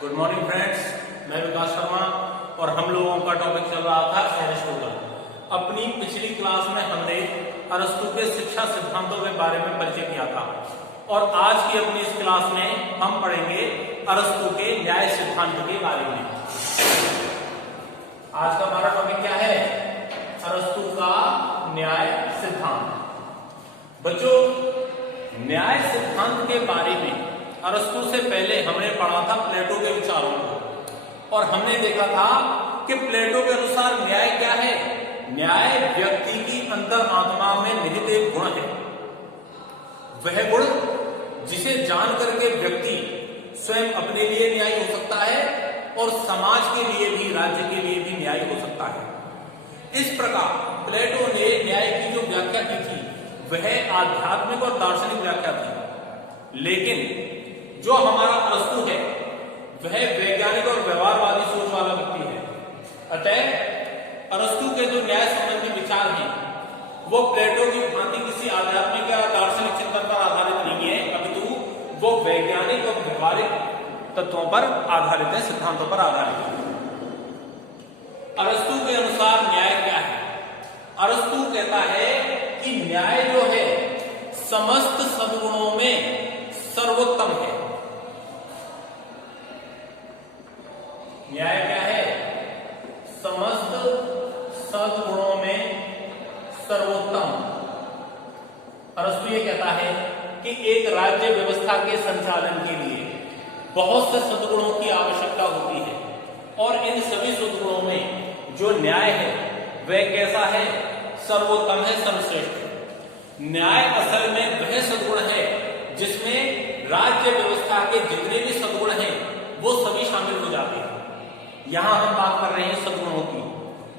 Good morning friends, मैं विकास शर्मा और हम लोगों का टॉपिक चल रहा था एरिस्टोटल। अपनी पिछली क्लास में हमने अरस्तु के शिक्षा सिद्धांतों के बारे में परिचय किया था और आज की अपनी इस क्लास में हम पढ़ेंगे अरस्तु के न्याय सिद्धांत के बारे में। आज का हमारा टॉपिक क्या है? अरस्तु का न्याय सिद्धांत। बच्चों, न्याय सिद्धांत के बारे में अरस्तु से पहले हमने पढ़ा था प्लेटो के विचारों को और हमने देखा था कि प्लेटो के अनुसार न्याय क्या है? न्याय व्यक्ति की अंतर आत्मा में निहित एक गुण है। वह गुण जिसे जान करके व्यक्ति स्वयं अपने लिए न्यायी हो सकता है और समाज के लिए भी, राज्य के लिए भी न्यायी हो सकता है। इस प्रकार प्लेटो ने न्याय की जो व्याख्या की थी वह आध्यात्मिक और दार्शनिक व्याख्या थी, लेकिन जो हमारा अरस्तु है वह वैज्ञानिक और व्यवहारवादी सोच वाला व्यक्ति है। अतः अरस्तु के जो न्याय संबंधी विचार हैं वो प्लेटो की भांति किसी आध्यात्मिक या दार्शनिक चिंतन पर आधारित नहीं है, अपितु वो वैज्ञानिक और व्यवहारिक तत्वों पर आधारित है, सिद्धांतों पर आधारित है। अरस्तु के अनुसार न्याय क्या है? अरस्तु कहता है कि न्याय जो है समस्त सद्गुणों में सर्वोत्तम है। न्याय क्या है? समस्त सद्गुणों में सर्वोत्तम। अरस्तु ये कहता है कि एक राज्य व्यवस्था के संचालन के लिए बहुत से सद्गुणों की आवश्यकता होती है और इन सभी सद्गुणों में जो न्याय है वह कैसा है? सर्वोत्तम है, सर्वश्रेष्ठ है। न्याय असल में वह सद्गुण है जिसमें राज्य व्यवस्था के जितने भी सद्गुण हैं वो सभी शामिल हो जाते हैं। यहां हम बात कर रहे हैं सद्गुणों की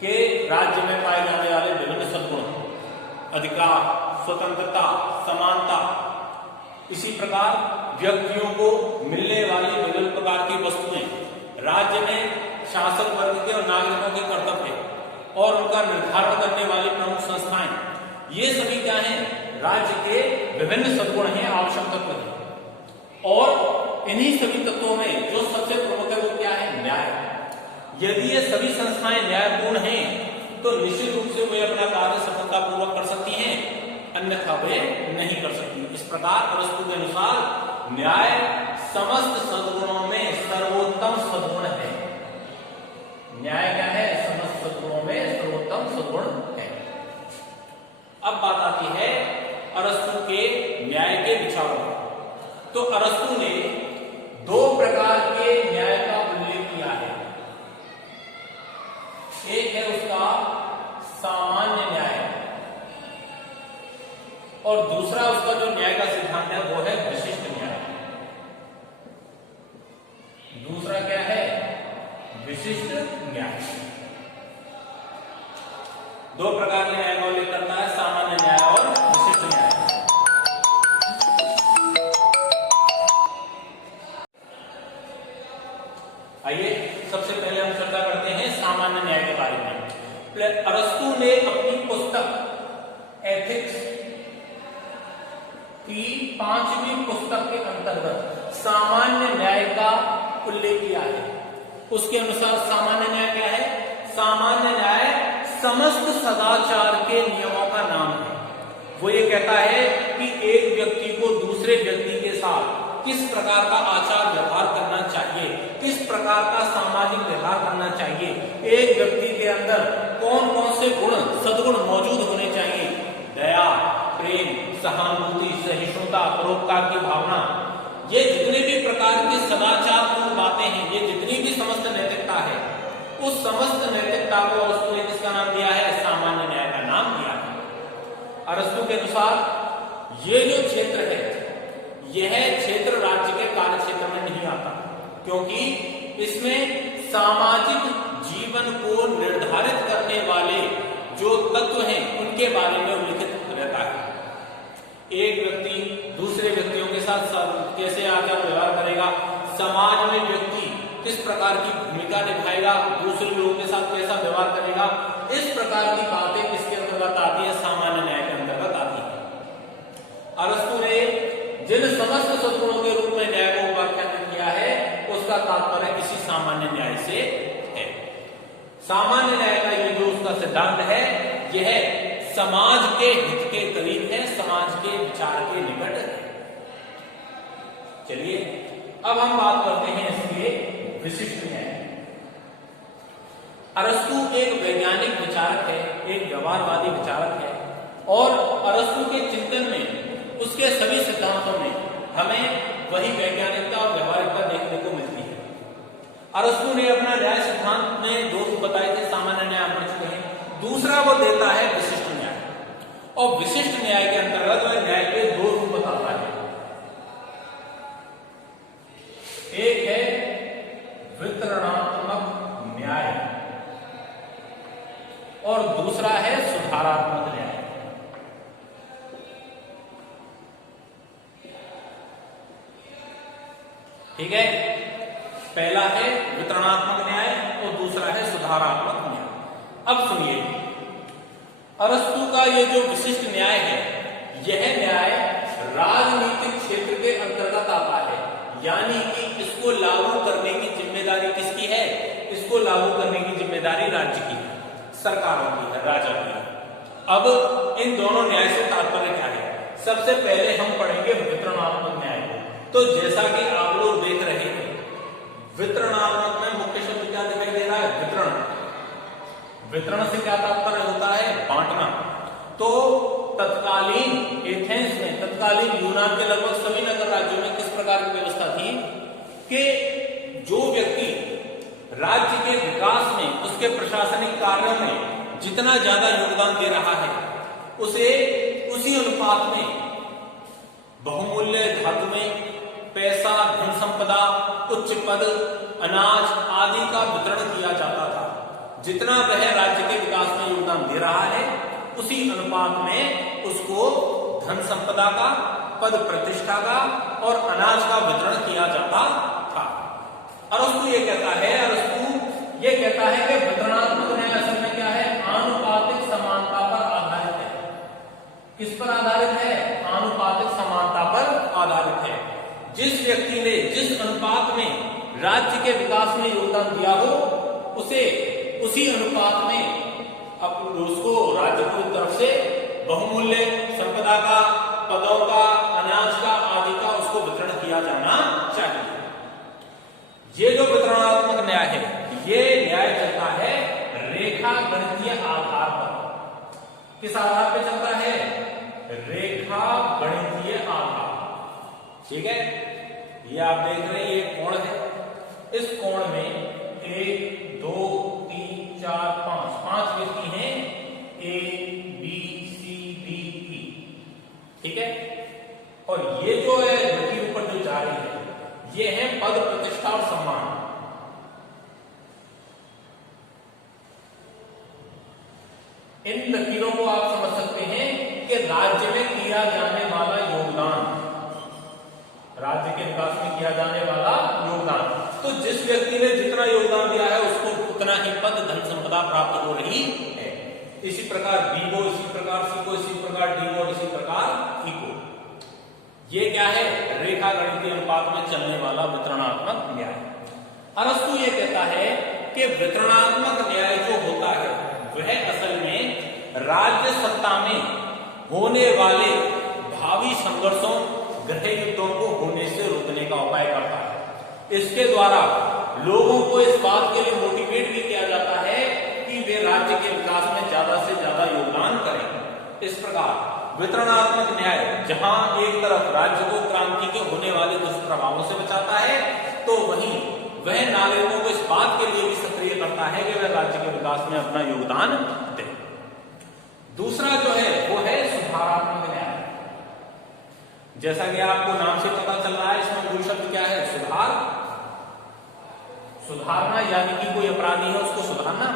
कि राज्य में पाए जाने वाले विभिन्न सद्गुण, अधिकार, स्वतंत्रता, समानता, इसी प्रकार व्यक्तियों को मिलने वाली विभिन्न प्रकार की वस्तुएं, राज्य में शासक वर्ग के और नागरिकों के कर्तव्य और उनका निर्धारण करने वाली प्रमुख संस्थाएं, ये सभी क्या हैं? राज्य के विभिन्न सद्गुण हैं, आवश्यक तत्व हैं। और इन्हीं सभी तत्वों में जो सबसे प्रमुख है वो क्या है? न्याय। यदि ये सभी संस्थाएं न्यायपूर्ण हैं तो निश्चित रूप से वे अपना कार्य सफलतापूर्वक कर सकती हैं, अन्यथा वे नहीं कर सकती। इस प्रकार अरस्तु के अनुसार न्याय समस्त सद्गुणों में सर्वोत्तम सद्गुण है। न्याय क्या है? समस्त सद्गुणों में सर्वोत्तम सद्गुण है। अब बात आती है अरस्तु के न्याय के विचारों। तो अरस्तु ने दो प्रकार के न्याय का उल्लेख किया है। एक है उसका सामान्य न्याय और दूसरा उसका जो न्याय का सिद्धांत है वो है विशिष्ट न्याय। दूसरा क्या है? विशिष्ट न्याय। दो प्रकार के न्याय का उल्लेख करता है, सामान्य न्याय और विशिष्ट न्याय। आइए सबसे पहले हम चर्चा करते हैं सामान्य न्याय के बारे में। अरस्तु ने अपनी पुस्तक एथिक्स की 5वीं पुस्तक के अंतर्गत सामान्य न्याय का उल्लेख किया है। उसके अनुसार सामान्य न्याय क्या है? सामान्य न्याय समस्त सदाचार के नियमों का नाम है। वो ये कहता है कि एक व्यक्ति को दूसरे व्यक्ति के साथ किस प्रकार का आचार व्यवहार करना चाहिए, किस प्रकार का सामाजिक व्यवहार करना चाहिए, एक व्यक्ति के अंदर कौन कौन से गुण, सद्गुण मौजूद होने चाहिए, दया, प्रेम, सहानुभूति, सहिष्णुता, परोपकार की भावना, ये जितने भी प्रकार के सदाचारपूर्ण बातें हैं, ये जितनी भी समस्त नैतिकता है, उस समस्त नैतिकता को अरस्तु ने किसका नाम दिया है? सामान्य न्याय का नाम दिया है। अरस्तु के अनुसार ये जो क्षेत्र है यह क्षेत्र राज्य के कार्य क्षेत्र में नहीं आता, क्योंकि इसमें सामाजिक जीवन को निर्धारित करने वाले जो तत्व हैं उनके बारे में उल्लिखित रहता है। एक व्यक्ति दूसरे व्यक्तियों के साथ कैसे आचार व्यवहार करेगा, समाज में व्यक्ति किस प्रकार की भूमिका निभाएगा, दूसरे लोगों के साथ कैसा व्यवहार करेगा, इस प्रकार की बातें किसके अंतर्गत आती है? सामान्य न्याय के अंतर्गत आती है। अरस्तु ने जिन समस्त सद्गुणों के रूप में न्याय को व्याख्यान किया है उस उसका तात्पर्य इसी सामान्य न्याय से है। सामान्य न्याय का ये जो उसका सिद्धांत है, यह समाज के हित के करीब है, समाज के विचार के निकट है। चलिए अब हम बात करते हैं इसके विशिष्ट न्याय। अरस्तु एक वैज्ञानिक विचारक है, एक व्यवहारवादी विचारक है, और अरस्तु के चिंतन में, उसके सभी सिद्धांतों में हमें वही वैज्ञानिकता और व्यवहारिकता देखने को मिलती है। अरस्तु ने अपना न्याय सिद्धांत में 2 रूप बताए थे, सामान्य न्याय हम पढ़ चुके हैं। दूसरा वो देता है विशिष्ट न्याय, और विशिष्ट न्याय के अंतर्गत वह न्याय के 2 रूप बताता है। एक है वितरणात्मक न्याय और दूसरा है सुधारात्मक न्याय। ठीक है, पहला है वितरणात्मक न्याय और दूसरा है सुधारात्मक न्याय। अब सुनिए, अरस्तु का ये जो विशिष्ट न्याय है, यह न्याय राजनीतिक क्षेत्र के अंतर्गत आता है, यानी कि इसको लागू करने की जिम्मेदारी किसकी है? इसको लागू करने की जिम्मेदारी राज्य की है, सरकारों की है, राजा की है। अब इन दोनों न्याय से तात्पर्य क्या है? सबसे पहले हम पढ़ेंगे वितरणात्मक न्याय को। तो जैसा कि आप लोग देख रहे हैं, वितरणात्मक में मुख्य शब्द क्या दिखाई दे रहा है? वितरण। वितरण से क्या तात्पर्य होता है? बांटना। तो तत्कालीन एथेंस में, तत्कालीन यूनान के लगभग सभी नगर राज्यों में किस प्रकार की व्यवस्था थी कि जो व्यक्ति राज्य के विकास में, उसके प्रशासनिक कार्यों में जितना ज्यादा योगदान दे रहा है, उसे उसी अनुपात में बहुमूल्य धातु में पैसा, धन संपदा, उच्च पद, अनाज आदि का वितरण किया जाता था। जितना वह राज्य के विकास में योगदान दे रहा है, उसी अनुपात में उसको धन संपदा का, पद प्रतिष्ठा का और अनाज का वितरण किया जाता था। अरस्तु ये कहता है, अरस्तु ये कहता है कि वितरणात्मक न्याय असल में क्या है? आनुपातिक समानता पर आधारित है। किस पर आधारित है? आनुपातिक समानता पर आधारित है। जिस व्यक्ति ने जिस अनुपात में राज्य के विकास में योगदान दिया हो, उसे उसी अनुपात में उसको राज्य की तरफ से बहुमूल्य संपदा का, पदों का, अनाज का आदि का उसको वितरण किया जाना चाहिए। ये जो वितरणात्मक न्याय है, ये न्याय चलता है रेखा गणितीय आधार पर। किस आधार पर चलता है? रेखा गणितीय आधार। ठीक है, ये आप देख रहे हैं, ये कोण है। इस कोण में 1 2 3 4 5 व्यक्ति हैं, A B C D E। ठीक है, और ये जो है लकीर ऊपर जो जा रही है, ये है पद, प्रतिष्ठा और सम्मान। इन लकीरों को आप समझ सकते हैं कि राज्य में किया जाने वाला योगदान, राज्य के विकास में किया जाने वाला योगदान। तो जिस व्यक्ति ने जितना योगदान दिया है, उसको उतना ही पद, धन संपदा प्राप्त हो रही है। इसी प्रकार बी को, इसी प्रकार सी को, इसी प्रकार डी को, इसी प्रकार ई को। ये क्या है? रेखा गणितीय अनुपात में चलने वाला वितरणात्मक न्याय। अरस्तु ये कहता है कि वितरणात्मक न्याय जो होता है, वह असल में राज्य सत्ता में होने वाले भावी संघर्षों, गृह युद्धों को होने से रोकने का उपाय करता है। इसके द्वारा लोगों को इस बात के लिए मोटिवेट भी किया जाता है कि वे राज्य के विकास में ज्यादा से ज्यादा योगदान करें। इस प्रकार वितरणात्मक न्याय जहां एक तरफ राज्य को क्रांति के होने वाले दुष्प्रभावों से बचाता है, तो वहीं वह नागरिकों को इस बात के लिए भी सक्रिय करता है कि वह राज्य के विकास में अपना योगदान दे। दूसरा जो है वो है सुधारात्मक न्याय। जैसा कि आपको नाम से पता चल रहा है, इसमें मूल शब्द क्या है? सुधार। सुधारना, यानी कि कोई अपराधी है उसको सुधारना।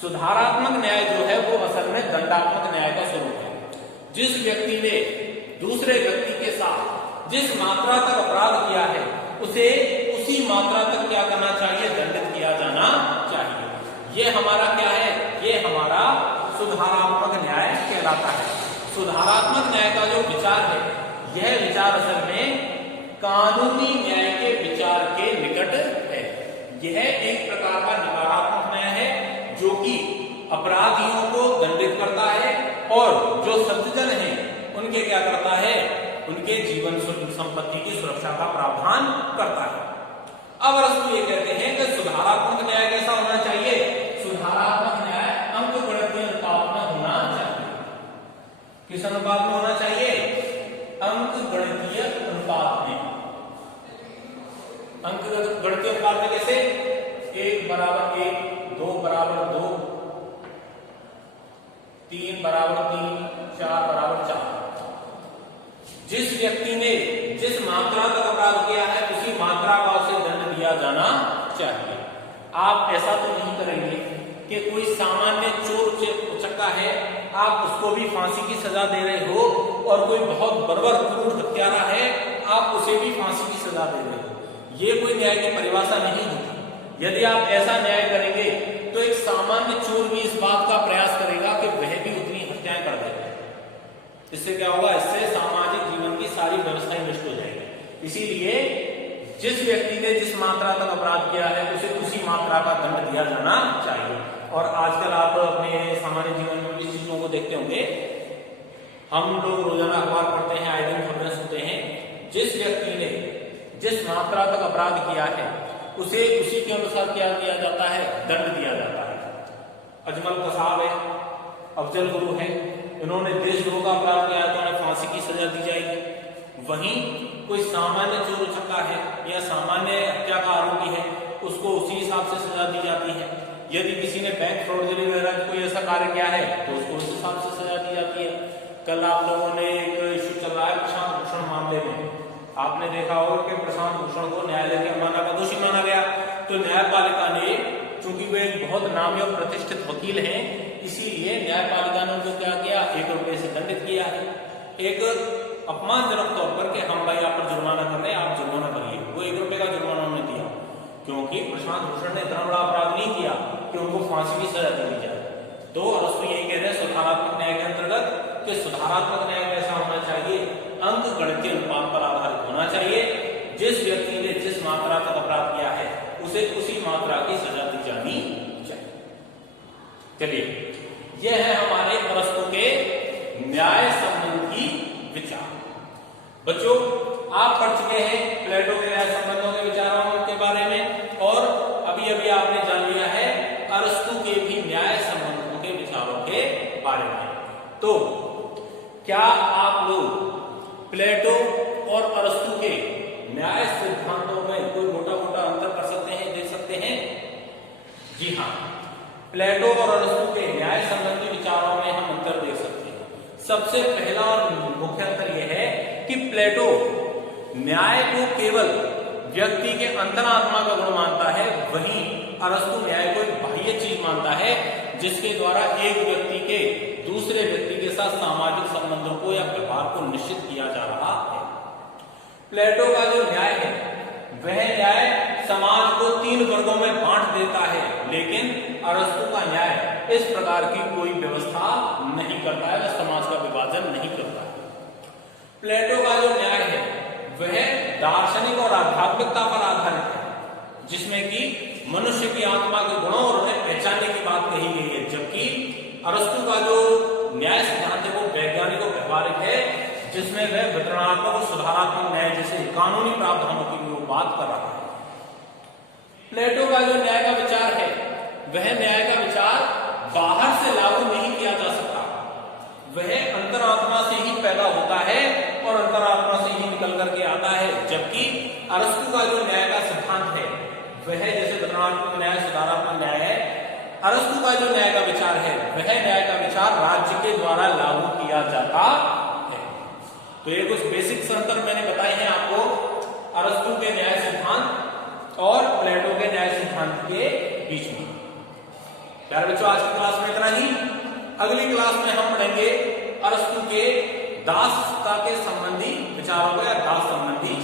सुधारात्मक न्याय जो है वो असल में दंडात्मक न्याय का स्वरूप है। जिस व्यक्ति ने दूसरे व्यक्ति के साथ जिस मात्रा तक अपराध किया है, उसे उसी मात्रा तक क्या करना चाहिए? दंडित किया जाना चाहिए। ये हमारा क्या है? ये हमारा सुधारात्मक न्याय कहलाता है। सुधारात्मक न्याय का जो विचार है, यह विचार असल में कानूनी न्याय के विचार के निकट है। यह एक प्रकार का नकारात्मक न्याय है जो कि अपराधियों को दंडित करता है और जो सज्जन हैं उनके क्या करता है, उनके जीवन संपत्ति की सुरक्षा का प्रावधान करता है। अब अरस्तु ये कहते हैं कि सुधारात्मक न्याय कैसा होना चाहिए? सुधारात्मक न्याय अंकगणितीय अनुपात में होना चाहिए। किस अनुपात में होना चाहिए? अंकगणितीय अनुपात में। अंकगणितीय अनुपात में कैसे? 1 बराबर 1, 2 बराबर 2, 3 बराबर 3, 4 बराबर 4। जिस व्यक्ति ने जिस मात्रा तक अपराध किया है उसी मात्रा का उसे दंड दिया जाना चाहिए। आप ऐसा तो नहीं करेंगे कि कोई सामान्य चोर उचक्का है, आप उसको भी फांसी की सजा दे रहे हो, और कोई बहुत बर्बर क्रूर हत्यारा है, आप उसे भी फांसी की सजा दे रहे हो। ये कोई न्याय की परिभाषा नहीं होती। यदि आप ऐसा न्याय करेंगे तो एक सामान्य चोर भी इस बात का प्रयास करेगा कि वह भी उतनी हत्याएं कर देगा। इससे क्या होगा? इससे सामाजिक जीवन की सारी व्यवस्थाएं नष्ट हो जाएगी। इसीलिए जिस व्यक्ति ने जिस मात्रा तक अपराध किया है उसे उसी मात्रा का दंड दिया जाना चाहिए। और आजकल आप अपने सामान्य जीवन में इस चीजों को देखते होंगे। हम लोग रोजाना अखबार पढ़ते हैं, आए दिन खबरें सुनते हैं। जिस व्यक्ति ने जिस मात्रा तक अपराध किया है उसे उसी के अनुसार क्या दिया जाता है? दंड दिया जाता है। अजमल कसाब है, अफजल गुरु है, इन्होंने देशद्रोह का अपराध किया तो उन्हें फांसी की सजा दी जाएगी। वहीं कोई सामान्य चोर उचक्का है या सामान्य हत्या का आरोपी है, उसको उसी हिसाब से सजा दी जाती है। यदि किसी ने बैंक फ्रॉडरी वगैरह कोई ऐसा कार्य किया है तो उसको उस हिसाब से सजा दी जाती है। कल आप लोगों ने एक इश्यू चल रहा है प्रशांत भूषण मामले में, आपने देखा होगा कि प्रशांत भूषण को न्यायालय की अवमानना का दोषी माना गया। तो न्यायपालिका ने, चूंकि वे एक बहुत नामी और प्रतिष्ठित वकील हैं, इसीलिए न्यायपालिका ने उनको क्या किया? 1 रुपये से दंडित किया है। एक अपमानजनक तौर पर कि हम भाई आप पर जुर्माना कर रहे हैं, आप जुर्माना करिए। वो 1 रुपये का जुर्माना उन्होंने दिया, क्योंकि प्रशांत भूषण ने इतना बड़ा अपराध नहीं किया कि उनको फांसी की सजा दी जाए। तो अरस्तु यही कह रहे हैं सुधारात्मक न्याय के अंतर्गत कि सुधारात्मक न्याय कैसा होना चाहिए? अंकगणितीय अनुपात पर आधारित होना चाहिए। जिस व्यक्ति ने जिस मात्रा तक अपराध किया है उसे उसी मात्रा की सजा दी जानी चाहिए। चलिए, यह है हमारे अरस्तु के न्याय संबंधी विचार। बच्चों, आप पढ़ चुके हैं प्लेटो के न्याय संबंधों के विचारों के बारे में, और अभी अभी आपने जान लिया है अरस्तु के भी न्याय संबंधों के विचारों के बारे में। तो क्या आप लोग प्लेटो और अरस्तु के न्याय सिद्धांतों में कोई मोटा मोटा अंतर कर सकते हैं, देख सकते हैं? जी हाँ, प्लेटो और अरस्तु के न्याय संबंधी विचारों में हम अंतर देख सकते हैं। सबसे पहला और मुख्य अंतर यह है कि प्लेटो न्याय को केवल व्यक्ति के अंतरात्मा का गुण मानता है, वहीं अरस्तु न्याय को एक बाह्य चीज मानता है जिसके द्वारा एक व्यक्ति के दूसरे व्यक्ति के साथ सामाजिक संबंधों को या व्यवहार को निश्चित किया जा रहा है। प्लेटो का जो न्याय है वह न्याय समाज को 3 वर्गों में बांट देता है, लेकिन अरस्तु का न्याय इस प्रकार की कोई व्यवस्था नहीं करता है, वह समाज का विभाजन नहीं करता है। प्लेटो का जो न्याय है वह दार्शनिक और आध्यात्मिकता पर आधारित है, जिसमें कि मनुष्य की आत्मा के गुणों और उन्हें पहचानने की बात कही गई है, जबकि अरस्तु का जो न्याय सिद्धांत है वो वैज्ञानिक और व्यवहारिक है, जिसमें वह वितरणात्मक और सुधारात्मक न्याय जैसे कानूनी प्रावधानों की भी बात कर रहा है। प्लेटो का जो न्याय का विचार है वह न्याय का विचार बाहर से लागू नहीं किया जा सकता, वह अंतरात्मा से ही पैदा होता है और अंतरात्मा से ही निकल करके आता है। जबकि अरस्तु का जो न्याय का सिद्धांत है वह जैसे वितरणात्मक न्याय, सुधारात्मक न्याय है, अरस्तु का जो न्याय का विचार है वह न्याय का विचार राज्य के द्वारा लागू किया जाता है। तो ये कुछ बेसिक अंतर मैंने बताए हैं आपको अरस्तु के न्याय सिद्धांत और प्लेटो के न्याय सिद्धांत के बीच में। प्यारे बच्चों, आज की क्लास में इतना ही। अगली क्लास में हम पढ़ेंगे अरस्तु के दासता के संबंधी विचारों को या दास संबंधी